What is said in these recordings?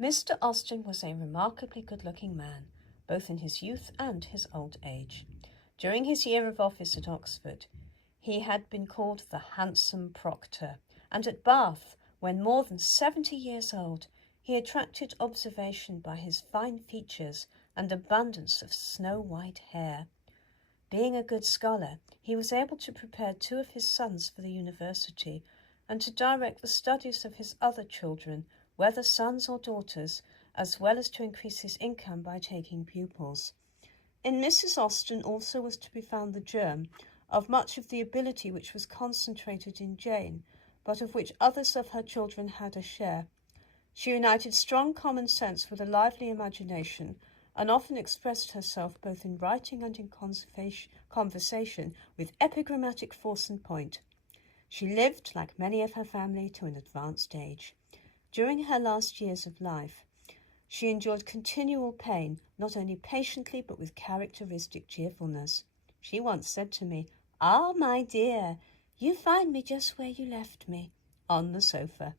Mr. Austen was a remarkably good-looking man, both in his youth and his old age. During his year of office at Oxford, he had been called the handsome proctor, and at Bath, when more than 70 years old, he attracted observation by his fine features and abundance of snow-white hair. Being a good scholar, he was able to prepare 2 of his sons for the university, and to direct the studies of his other children, whether sons or daughters, as well as to increase his income by taking pupils. In Mrs. Austen also was to be found the germ of much of the ability which was concentrated in Jane, but of which others of her children had a share. She united strong common sense with a lively imagination, and often expressed herself both in writing and in conversation with epigrammatic force and point. She lived, like many of her family, to an advanced age. During her last years of life, she endured continual pain, not only patiently but with characteristic cheerfulness. She once said to me, "Ah, my dear, you find me just where you left me, on the sofa.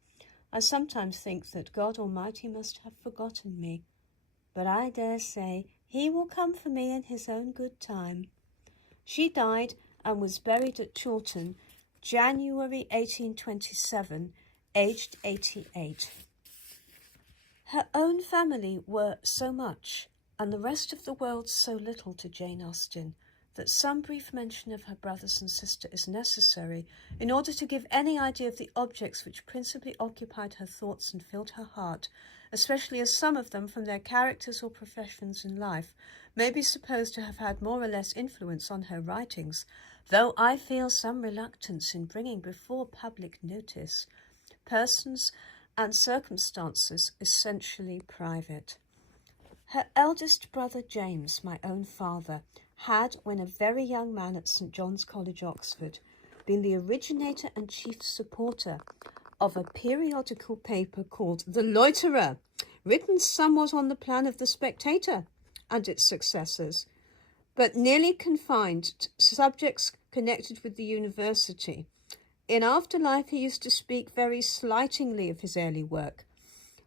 I sometimes think that God Almighty must have forgotten me, but I dare say He will come for me in His own good time." She died and was buried at Chawton, January 1827, aged 88. Her own family were so much, and the rest of the world so little to Jane Austen, that some brief mention of her brothers and sister is necessary in order to give any idea of the objects which principally occupied her thoughts and filled her heart, especially as some of them, from their characters or professions in life, may be supposed to have had more or less influence on her writings, though I feel some reluctance in bringing before public notice persons and circumstances essentially private. Her eldest brother James, my own father, had, when a very young man at St. John's College, Oxford, been the originator and chief supporter of a periodical paper called The Loiterer, written somewhat on the plan of The Spectator and its successors, but nearly confined to subjects connected with the university. In after life he used to speak very slightingly of his early work,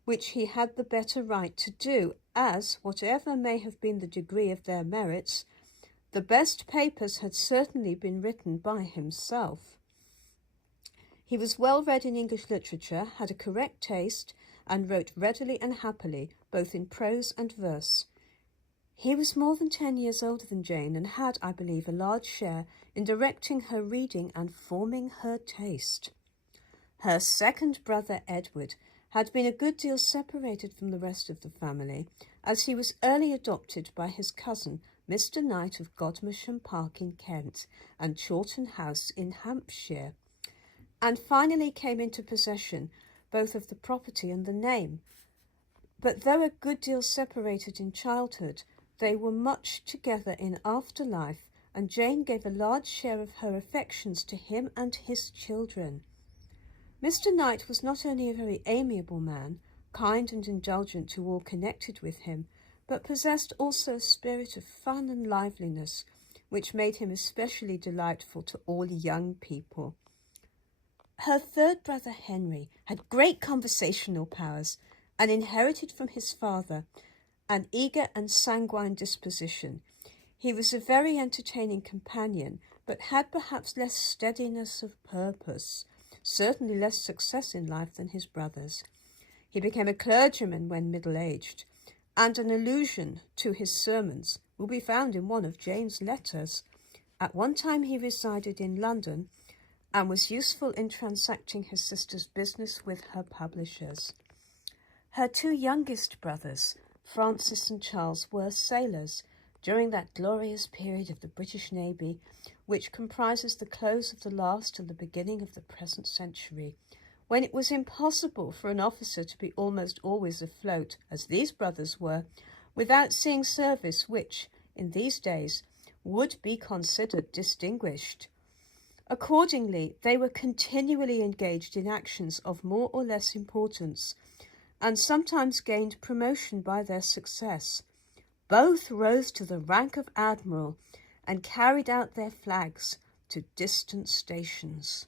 which he had the better right to do, as, whatever may have been the degree of their merits, the best papers had certainly been written by himself. He was well read in English literature, had a correct taste, and wrote readily and happily, both in prose and verse. He was more than 10 years older than Jane, and had, I believe, a large share in directing her reading and forming her taste. Her second brother, Edward, had been a good deal separated from the rest of the family, as he was early adopted by his cousin, Mr. Knight of Godmersham Park in Kent, and Chawton House in Hampshire, and finally came into possession both of the property and the name. But though a good deal separated in childhood, they were much together in after life, and Jane gave a large share of her affections to him and his children. Mr. Knight was not only a very amiable man, kind and indulgent to all connected with him, but possessed also a spirit of fun and liveliness, which made him especially delightful to all young people. Her third brother, Henry, had great conversational powers, and inherited from his father an eager and sanguine disposition. He was a very entertaining companion, but had perhaps less steadiness of purpose, certainly less success in life than his brothers. He became a clergyman when middle-aged, and an allusion to his sermons will be found in one of Jane's letters. At one time he resided in London, and was useful in transacting his sister's business with her publishers. Her 2 youngest brothers, Francis and Charles, were sailors during that glorious period of the British Navy, which comprises the close of the last and the beginning of the present century, when it was impossible for an officer to be almost always afloat, as these brothers were, without seeing service which, in these days, would be considered distinguished. Accordingly, they were continually engaged in actions of more or less importance, and sometimes gained promotion by their success. Both rose to the rank of admiral, and carried out their flags to distant stations.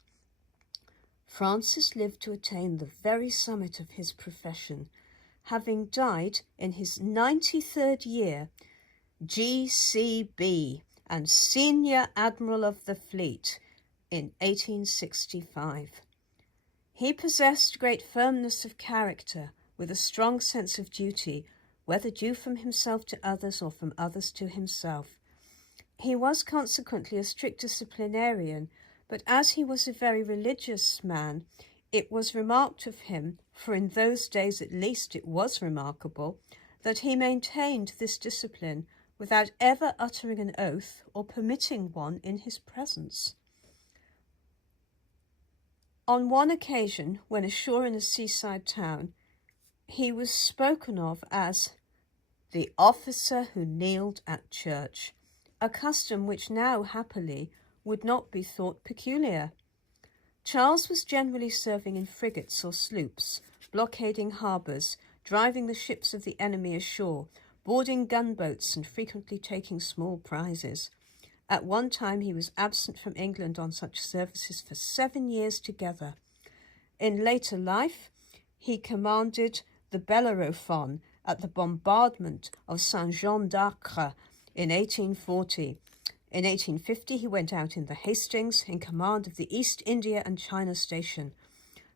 Francis lived to attain the very summit of his profession, having died in his 93rd year, GCB and Senior Admiral of the Fleet in 1865. He possessed great firmness of character, with a strong sense of duty, whether due from himself to others or from others to himself. He was consequently a strict disciplinarian, but as he was a very religious man, it was remarked of him, for in those days at least it was remarkable, that he maintained this discipline without ever uttering an oath or permitting one in his presence. On one occasion, when ashore in a seaside town, he was spoken of as the officer who kneeled at church, a custom which now, happily, would not be thought peculiar. Charles was generally serving in frigates or sloops, blockading harbours, driving the ships of the enemy ashore, boarding gunboats, and frequently taking small prizes. At one time he was absent from England on such services for 7 years together. In later life, he commanded the Bellerophon at the bombardment of Saint-Jean d'Acre in 1840. In 1850, he went out in the Hastings in command of the East India and China Station.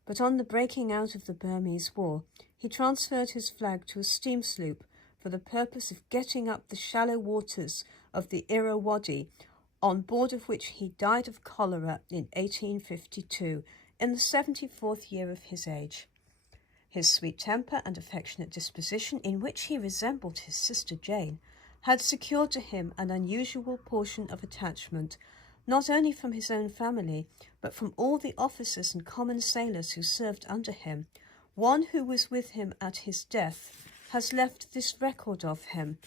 But on the breaking out of the Burmese War, he transferred his flag to a steam sloop for the purpose of getting up the shallow waters of the Irrawaddy, on board of which he died of cholera in 1852, in the 74th year of his age. His sweet temper and affectionate disposition, in which he resembled his sister Jane, had secured to him an unusual portion of attachment, not only from his own family, but from all the officers and common sailors who served under him. One who was with him at his death has left this record of him.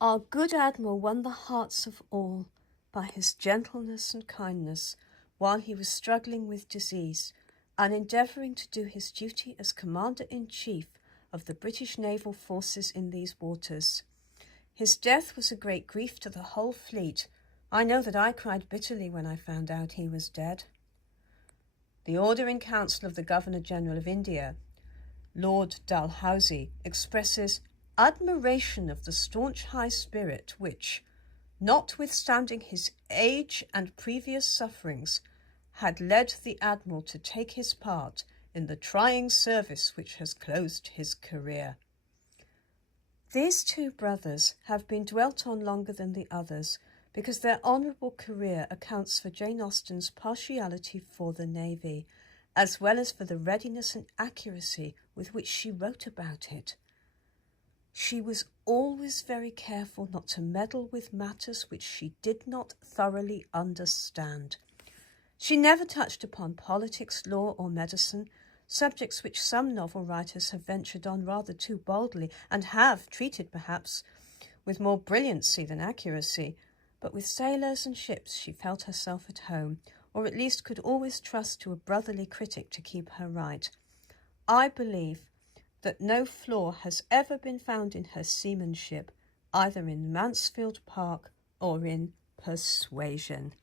Our good Admiral won the hearts of all by his gentleness and kindness while he was struggling with disease and endeavouring to do his duty as Commander-in-Chief of the British naval forces in these waters. His death was a great grief to the whole fleet. I know that I cried bitterly when I found out he was dead. The Order in Council of the Governor-General of India, Lord Dalhousie, expresses admiration of the staunch high spirit which, notwithstanding his age and previous sufferings, had led the Admiral to take his part in the trying service which has closed his career. These two brothers have been dwelt on longer than the others because their honourable career accounts for Jane Austen's partiality for the Navy, as well as for the readiness and accuracy with which she wrote about it. She was always very careful not to meddle with matters which she did not thoroughly understand. She never touched upon politics, law, or medicine, subjects which some novel writers have ventured on rather too boldly, and have treated, perhaps, with more brilliancy than accuracy. But with sailors and ships she felt herself at home, or at least could always trust to a brotherly critic to keep her right. I believe that no flaw has ever been found in her seamanship, either in Mansfield Park or in Persuasion.